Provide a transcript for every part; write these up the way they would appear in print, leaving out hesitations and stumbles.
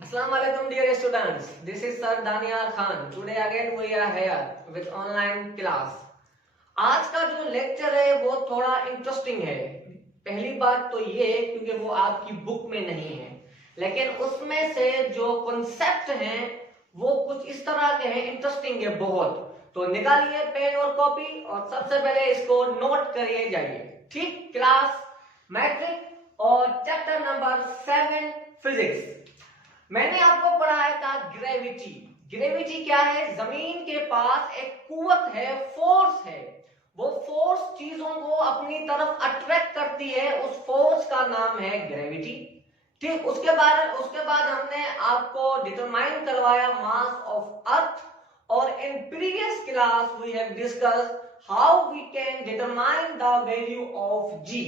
Assalamu alaikum dear students. This is Sir Daniel Khan. Today again we are here with online class. आज का जो lecture है वो थोड़ा इंटरेस्टिंग है। पहली बात तो ये क्योंकि वो आपकी बुक में नहीं है, लेकिन उसमें से जो कॉन्सेप्ट हैं वो कुछ इस तरह के हैं, इंटरेस्टिंग है बहुत। तो निकालिए पेन और कॉपी और सबसे पहले इसको नोट करिए जाइए। ठीक, क्लास मैट्रिक और चैप्टर नंबर 7 फिजिक्स। मैंने आपको पढ़ाया था ग्रेविटी। ग्रेविटी क्या है? जमीन के पास एक कुव्वत है, फोर्स है। वो फोर्स चीजों को अपनी तरफ अट्रैक्ट करती है, उस फोर्स का नाम है ग्रेविटी। ठीक, उसके बाद हमने आपको डिटरमाइन करवाया मास ऑफ अर्थ, और in previous class we have discussed how we can determine the value of g,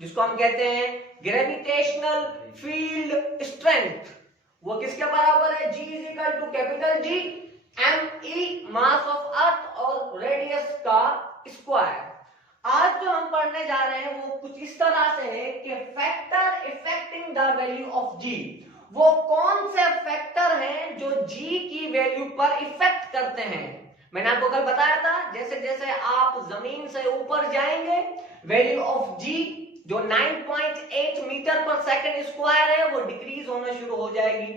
जिसको हम कहते हैं ग्रेविटेशनल फील्ड स्ट्रेंथ। वो किसके बराबर है? G is equal to capital G ME mass of earth और रेडियस का स्क्वायर। आज जो हम पढ़ने जा रहे हैं वो कुछ इस तरह से है कि factor affecting the value of G। वो कौन से फैक्टर हैं जो G की वैल्यू पर इफेक्ट करते हैं? मैंने आपको कल बताया था जैसे जैसे आप जमीन से ऊपर जाएंगे वैल्यू ऑफ G जो 9.8 मीटर पर सेकंड स्क्वायर है वो डिक्रीज होना शुरू हो जाएगी।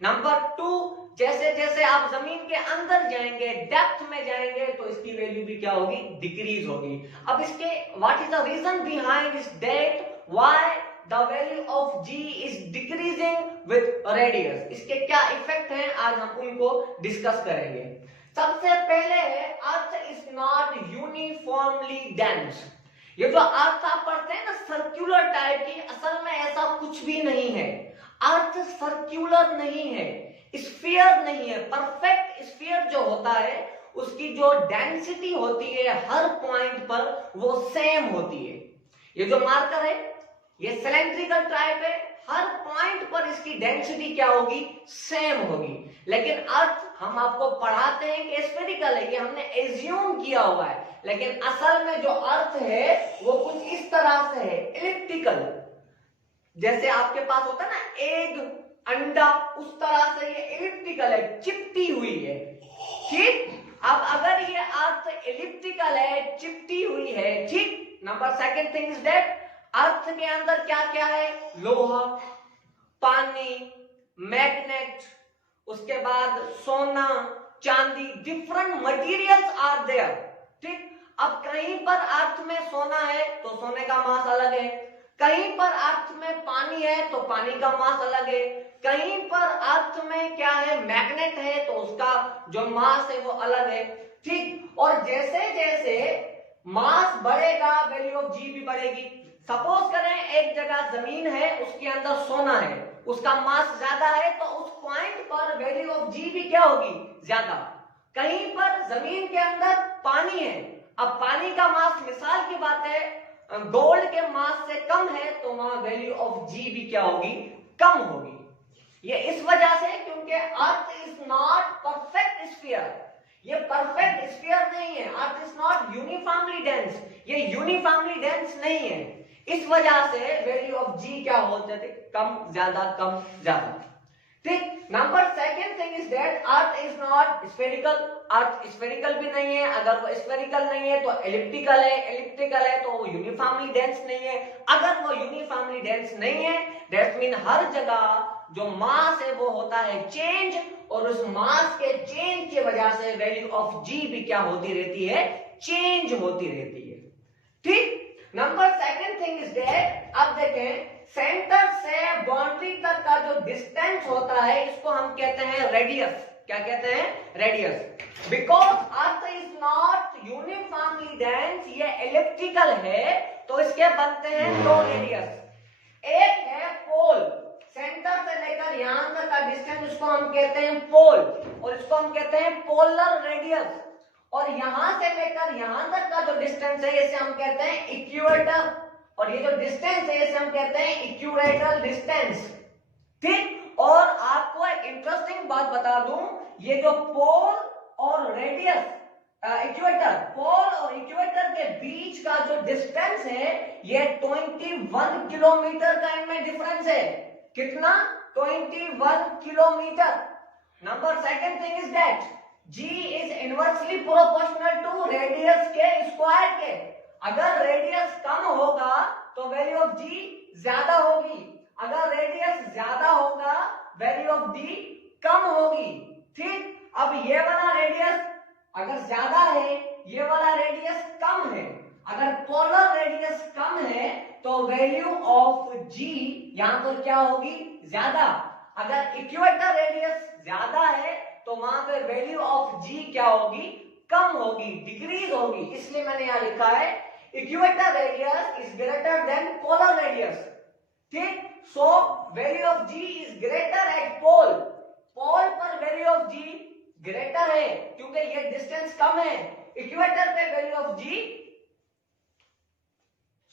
नंबर 2, जैसे जैसे आप जमीन के अंदर जाएंगे, डेप्थ में जाएंगे, तो इसकी वैल्यू भी क्या होगी? डिक्रीज होगी। अब इसके what is the reason behind this that why the value of G is decreasing with radius? इसके क्या इफेक्ट हैं आज हम उनको डिस्कस करेंगे। सबसे पहले earth is not uniformly dense. ये जो अर्थ आप पढ़ते हैं ना सर्कुलर टाइप की, असल में ऐसा कुछ भी नहीं है। अर्थ सर्कुलर नहीं है, स्फीयर नहीं है। परफेक्ट स्फीयर जो होता है उसकी जो डेंसिटी होती है हर पॉइंट पर वो सेम होती है। ये जो मार्कर है ये सिलेंड्रिकल टाइप है, हर पॉइंट पर इसकी डेंसिटी क्या होगी? सेम होगी। लेकिन अर्थ हम आपको पढ़ाते हैं कि स्फेरिकल है, ये हमने एज्यूम किया हुआ है, लेकिन असल में जो अर्थ है वो कुछ इस तरह से है, इलिप्टिकल। जैसे आपके पास होता है ना एग, अंडा, उस तरह से ये इलिप्टिकल है, चिपटी हुई है। ठीक, अब अगर ये अर्थ इलिप्टिकल है, चिपटी हुई है, ठीक। Number second thing is that earth के अंदर क्या क्या है? लोहा, पानी, मैग्नेट, उसके बाद सोना, चांदी, डिफरेंट मटेरियल्स आर देयर। ठीक, अब कहीं पर अर्थ में सोना है तो सोने का मास अलग है, कहीं पर अर्थ में पानी है तो पानी का मास अलग है, कहीं पर अर्थ में क्या है? मैग्नेट है तो उसका जो मास है वो अलग है। ठीक, और जैसे जैसे मास बढ़ेगा वैल्यू ऑफ जी भी बढ़ेगी। सपोज करें एक जगह जमीन है, उसके अंदर सोना है, उसका मास ज्यादा है, तो उस पॉइंट पर वैल्यू ऑफ जी भी क्या होगी? ज्यादा। कहीं पर जमीन के अंदर पानी है, अब पानी का मास, मिसाल की बात है, गोल्ड के मास से कम है, तो वहां वैल्यू ऑफ जी भी क्या होगी? कम होगी। ये इस वजह से क्योंकि earth is not perfect sphere. ये परफेक्ट स्फीयर नहीं है। Earth is not uniformly dense, ये यूनिफॉर्मली डेंस नहीं है। इस वजह से वैल्यू ऑफ जी क्या हो जाती? कम ज्यादा, कम ज्यादा। ठीक, number second thing is that earth is not spherical. Earth spherical भी नहीं है। अगर वो स्फेरिकल नहीं है तो एलिप्टिकल है, एलिप्टिकल है तो वो यूनिफॉर्मली डेंस नहीं है। अगर वो यूनिफॉर्मली डेंस नहीं है दैट मीन हर जगह जो मास है वो होता है चेंज, और उस मास के चेंज की वजह से वैल्यू ऑफ जी भी क्या होती रहती है? चेंज होती रहती है। ठीक, number second thing is that, अब देखें, सेंटर से बाउंड्री तक का जो डिस्टेंस होता है इसको हम कहते हैं रेडियस। क्या कहते हैं? Radius. Because earth is not uniformly dense, ये एलिप्टिकल है, तो इसके बनते हैं दो रेडियस। एक है पोल, सेंटर से लेकर यहां तक का डिस्टेंस, इसको हम कहते हैं पोल, और इसको हम कहते हैं पोलर रेडियस। और यहां से लेकर यहां तक का जो डिस्टेंस है इसे हम कहते हैं इक्वेटर, और ये जो डिस्टेंस है इसे हम कहते हैं इक्वेटोरियल डिस्टेंस। ठीक, और आपको एक इंटरेस्टिंग बात बता दूं, ये जो पोल और रेडियस, इक्वेटर, पोल और इक्वेटर के बीच का जो डिस्टेंस है ये 21 किलोमीटर का इनमें डिफरेंस है। कितना 21 kilometre. Number second thing is that g is inversely proportional to radius के स्क्वायर के। अगर रेडियस कम होगा तो वैल्यू ऑफ g ज्यादा होगी, अगर रेडियस ज्यादा होगा वैल्यू ऑफ d कम होगी। ठीक, अब ये वाला रेडियस अगर ज्यादा है, ये वाला रेडियस कम है, अगर पोलर रेडियस कम है तो वैल्यू ऑफ g यहां पर क्या होगी, ज्यादा। अगर इक्वेटर रेडियस ज्यादा है तो वहां पे वैल्यू ऑफ g क्या होगी, कम होगी, डिक्रीज होगी। इसलिए मैंने यहां लिखा है equator radius is greater than polar radius. ठीक, so value of g is greater at pole. Pole पर वैल्यू ऑफ g ग्रेटर है क्योंकि ये डिस्टेंस कम है। इक्वेटर पे value of g,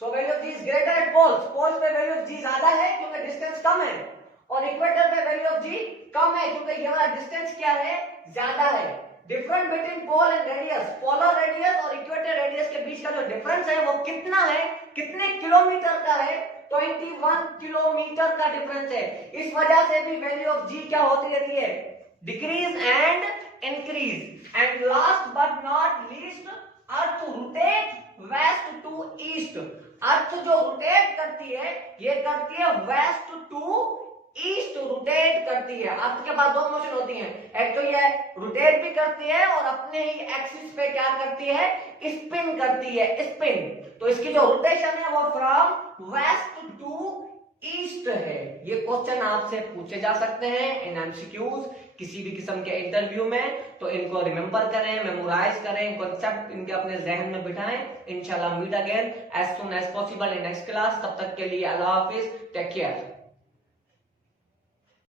so value of g is greater at poles. Poles पे value of g ज्यादा है क्योंकि डिस्टेंस कम है, और इक्वेटर पे वैल्यू ऑफ g कम है क्योंकि ये वाला डिस्टेंस क्या है, ज्यादा है। Difference between pole and radius, polar radius और इक्वेटर रेडियस के बीच का जो डिफरेंस है वो कितना है, कितने किलोमीटर का है, 21 किलोमीटर का डिफरेंस है। इस वजह से भी वैल्यू ऑफ g क्या होती रहती है, decrease and increase. And last but not least, earth rotate west to east. Earth जो रोटेट करती है ये करती है वेस्ट टू ईस्ट रोटेट करती है। अर्थ के पास दो मोशन होती हैं, एक तो ये रोटेट भी करती है और अपने ही एक्सिस पे क्या करती है, स्पिन करती है, स्पिन। तो इसकी जो रोटेशन है वो फ्रॉम वेस्ट टू ईस्ट है। ये क्वेश्चन आपसे पूछे जा सकते हैं इन एमसीक्यूज किसी भी किस्म के इंटरव्यू में, तो इनको रिमेंबर करें, मेमोराइज करें, कॉन्सेप्ट इनके अपने जहन में बिठाएं। इंशाल्लाह meet again as soon as possible in next class. तब तक के लिए अल्लाह हाफिज, टेक केयर।